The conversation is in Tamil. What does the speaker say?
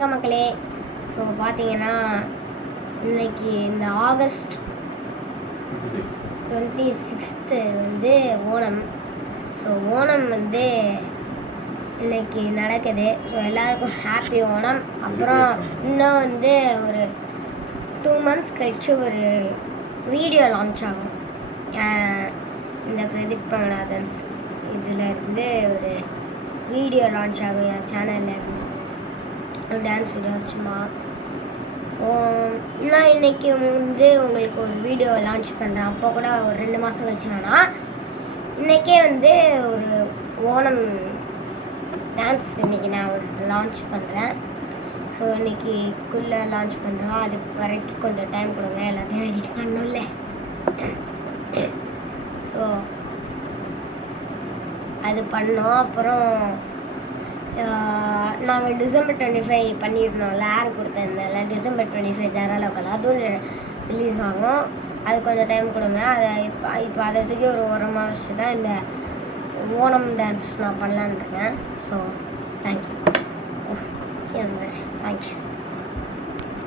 வணக்கம் மக்களே. ஸோ பார்த்தீங்கன்னா இன்னைக்கு இந்த ஆகஸ்ட் 26 வந்து ஓணம். ஸோ ஓணம் வந்து இன்னைக்கு நடக்குது. ஸோ எல்லாருக்கும் ஹாப்பி ஓணம். அப்புறம் இன்னும் வந்து ஒரு 2 months கழிச்சு ஒரு வீடியோ லான்ச் ஆகும். இந்த பிரதீப் பங்கநாதன்ஸ் இதில் இருந்து ஒரு வீடியோ லான்ச் ஆகும் என் சேனலில் இருந்து. டான்ஸ் வீடியோ சும்மா நான் இன்றைக்கி வந்து உங்களுக்கு ஒரு வீடியோ லான்ச் பண்ணுறேன். அப்போ கூட ஒரு 2 மாதம் கழிச்சு வேணாம், இன்றைக்கே வந்து ஒரு ஓணம் டான்ஸ் இன்றைக்கி நான் ஒரு லான்ச் பண்ணுறேன். ஸோ இன்றைக்கிக்குள்ளே லான்ச் பண்ணுறோம். அது வரைக்கும் கொஞ்சம் டைம் கொடுங்க, எல்லாத்தையும் எடிட் பண்ணணும்ல. ஸோ அது பண்ணோம். அப்புறம் நாங்கள் December 25 பண்ணியிருந்தோம்ல, ஏர் கொடுத்துருந்தேன்ல, December 25 ஜெராலோக்கல் அதுவும் ரிலீஸ் ஆகும். அது கொஞ்சம் டைம் கொடுங்க. அதை இப்போ அதை தூக்கி ஒரு மாதம் வச்சு தான் இந்த ஓணம் டான்ஸ் நான் பண்ணலான்னு இருக்கேன். So thank you. தேங்க்யூ.